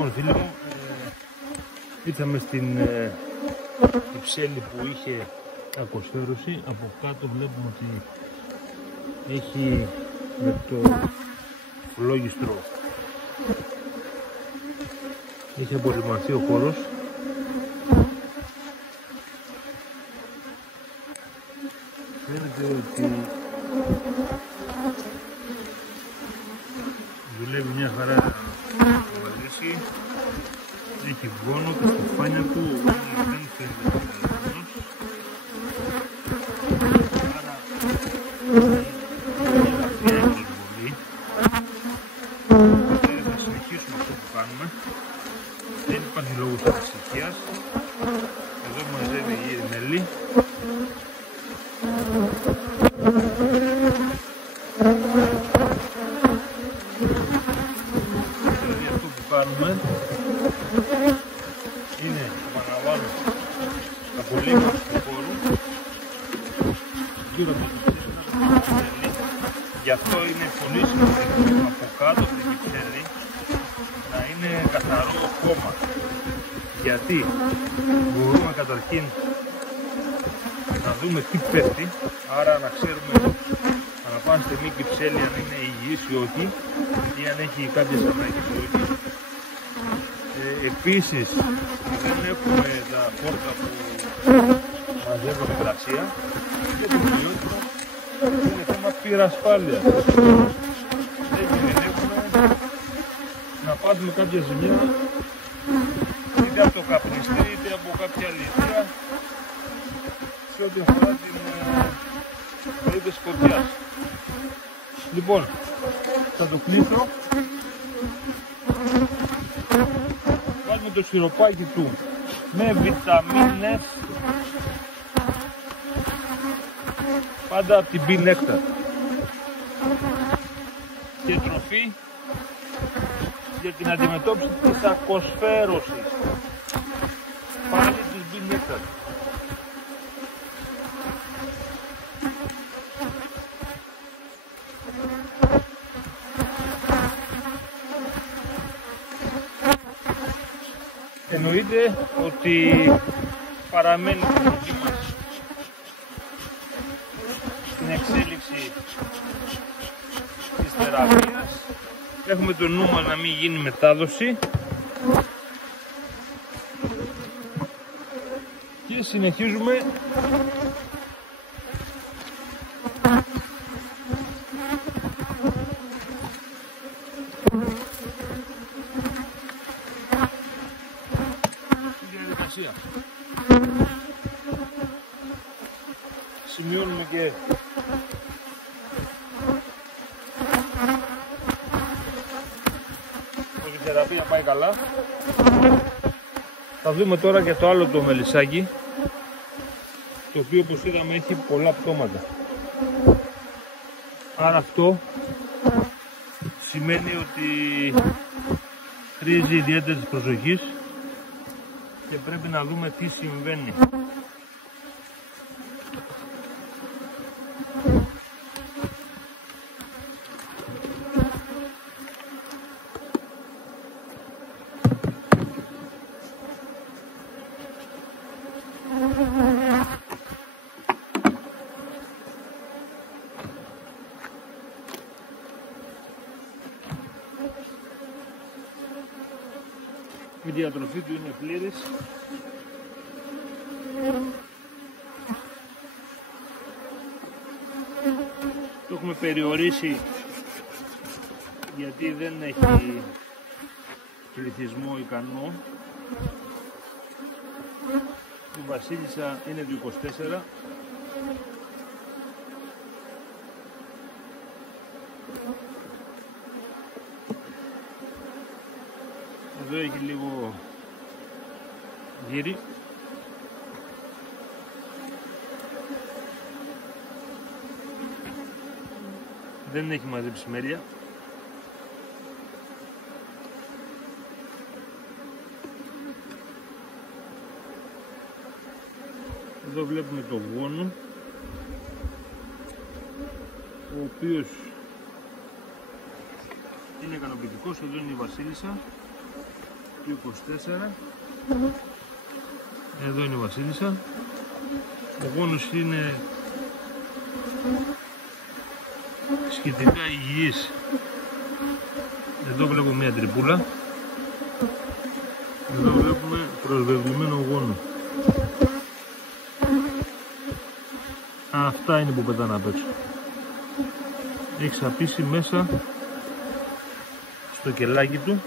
Λοιπόν φίλοι μου, ήρθαμε στην Κυψέλη που είχε ακοσφαίρωση. Από κάτω βλέπουμε ότι έχει με το φλόγιστρο, έχει απορριμμανθεί ο χώρος. Φαίνεται ότι δουλεύει μια χαρά να βαλίσει. Έχει γόνο και στα φάνια του δεν φαίνεται το άρα είναι αυτή η εκβολή. Θα συνεχίσουμε αυτό που κάνουμε. Δεν υπάρχει λόγος ανησυχίας. Εδώ μαζεύει η Ειρηνέλη. Δηλαδή αυτό που κάνουμε είναι, επαναλαμβάνω, τα πολύματα του χώρου γύρω από την Κυψέλη. Γι' αυτό είναι πολύ σημαντικό από κάτω από την Κυψέλη να είναι καθαρό χώμα. Γιατί μπορούμε καταρχήν να δούμε τι πέφτει, άρα να ξέρουμε ανά πάση στιγμή η Κυψέλη αν είναι υγιής ή όχι ή αν έχει κάποιες ανάγκες ή όχι. Επίσης δεν έχουμε τα φόρτα που μαζεύουν υγρασία και το χιλιότυπο είναι θέμα πυρασφάλειας. Δεν κινδυνεύουμε να πάθουμε κάποια ζημιά είτε από το καπνιστή είτε από κάποια ληστεία σε ό,τι αφορά την περίπτωση φωτιάς. Λοιπόν, θα το κλείσω. Βάλουμε το σιροπάκι του με βιταμίνες, πάντα από την B-Nectar, και τροφή για την αντιμετώπιση της ακοσφαίρωσης, πάλι της B-Nectar. Εννοείται ότι παραμένει το παιδί μας στην εξέλιξη της θεραπείας. Έχουμε το νου μας να μην γίνει μετάδοση και συνεχίζουμε σημειώνουμε και ότι η θεραπεία πάει καλά. Θα δούμε τώρα και το άλλο το μελισσάκι, το οποίο όπως είδαμε έχει πολλά πτώματα. Άρα αυτό σημαίνει ότι χρήζει ιδιαίτερης προσοχής και πρέπει να δούμε τι συμβαίνει. Η διατροφή του είναι πλήρης. Το έχουμε περιορίσει γιατί δεν έχει πληθυσμό ικανό. Η βασίλισσα είναι του 24. Εδώ έχει λίγο γύρι. Δεν έχει μαζέψει μέλια. Εδώ βλέπουμε το γόνο, ο οποίος είναι ικανοποιητικός. Εδώ είναι η βασίλισσα. του 24. Εδώ είναι η βασίλισσα. Ο γόνος είναι σχετικά υγιής. Εδώ βλέπουμε μια τρυπούλα. Εδώ βλέπουμε προσβεβλημένο γόνο. Αυτά είναι που πετάνε απ' έξω. Έχει σαπίσει μέσα στο κελάκι του.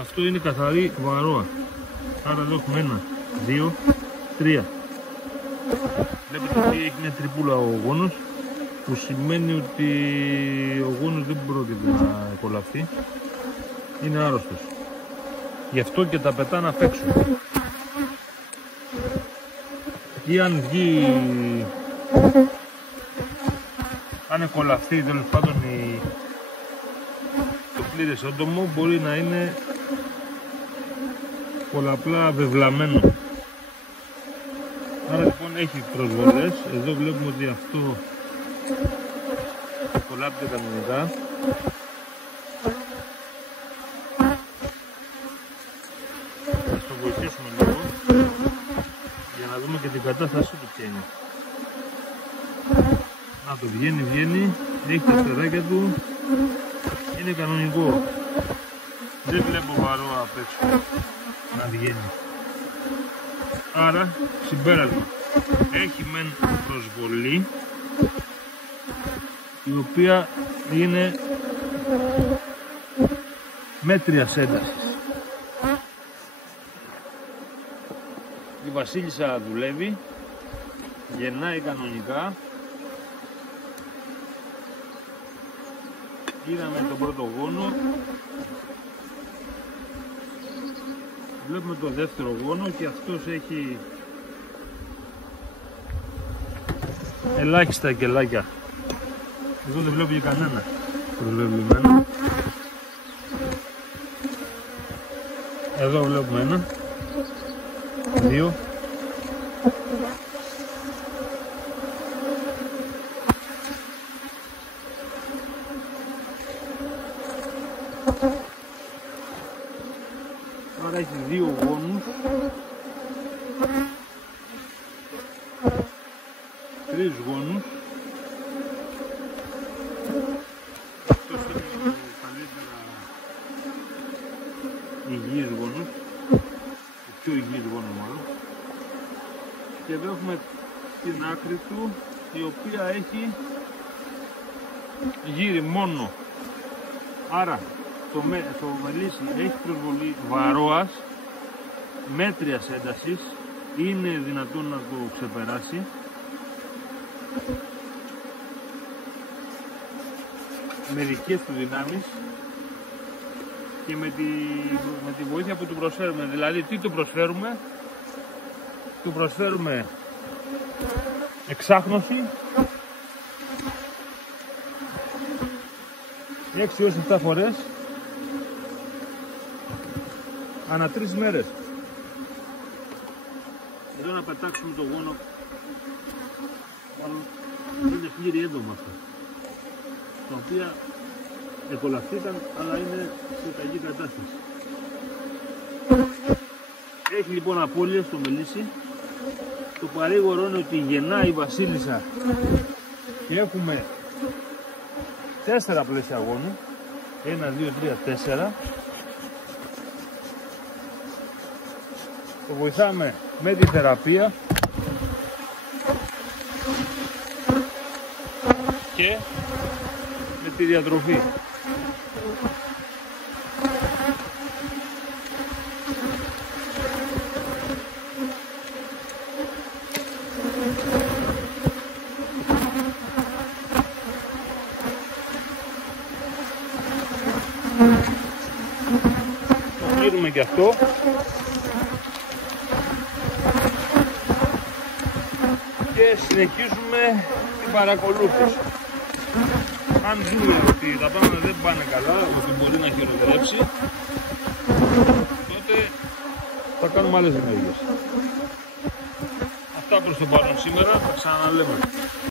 Αυτό είναι καθαρή βαρόα. Άρα εδώ έχουμε 1, 2, 3. Βλέπετε ότι έχει μια τρυπούλα ο γόνος, που σημαίνει ότι ο γόνος δεν πρόκειται να εκολαφθεί. Είναι άρρωστος. Γι' αυτό και τα πετάνε απ' έξω. Ή αν βγει, αν εκολαφθεί τέλος πάντων το πλήρες έντομο, μπορεί να είναι πολλαπλά βεβλαμένο. Άρα λοιπόν έχει προσβολές. Εδώ βλέπουμε ότι αυτό κολλάπτει κανονικά. Ας το βοηθήσουμε λίγο για να δούμε και την κατάστασή του ποια είναι. Να το βγαίνει, έχει τα φτεράκια του, είναι κανονικό. Δεν βλέπω βαρόα απ' έξω να βγαίνει. Άρα συμπέρασμα, έχει μεν προσβολή, η οποία είναι μέτριας έντασης. Η βασίλισσα δουλεύει, γεννάει κανονικά. Είδαμε τον πρώτο γόνο. Βλέπουμε το δεύτερο γόνο και αυτός έχει ελάχιστα κελάκια. Εδώ δεν βλέπω και κανένα προσβεβλημένο. Εδώ βλέπουμε 1, 2. Άρα έχει 2 γόνους, 3 γόνους. Αυτός είναι ο καλύτερα υγιής γόνος, ο πιο υγιής γόνος μάλλον. Και εδώ έχουμε την άκρη του, η οποία έχει γύρι μόνο. Άρα το μελίσι έχει προσβολή βαρόας, μέτριας έντασης, είναι δυνατόν να το ξεπεράσει. Με δικές του δυνάμεις και με τη βοήθεια που του προσφέρουμε. Δηλαδή τι του προσφέρουμε? Του προσφέρουμε εξάγνωση 6 έως 7 φορές ανά 3 μέρες. Εδώ να πετάξουμε το γόνο, είναι πλήρη έντομα αυτά, τα οποία εκολαφθήκαν αλλά είναι σε κακή κατάσταση. Έχει λοιπόν απώλειες στο μελίσι. Το παρήγορο είναι ότι γεννάει η βασίλισσα και έχουμε 4 πλαίσια γόνου, 1, 2, 3, 4. Το βοηθάμε με τη θεραπεία και με τη διατροφή. Το κλείνουμε και αυτό. Και συνεχίζουμε την παρακολούθηση. Αν δούμε ότι τα πράγματα δεν πάνε καλά, ότι μπορεί να χειροτερέψει, τότε θα κάνουμε άλλες ενέργειες. Αυτά προς το παρόν σήμερα, θα ξαναλέμε.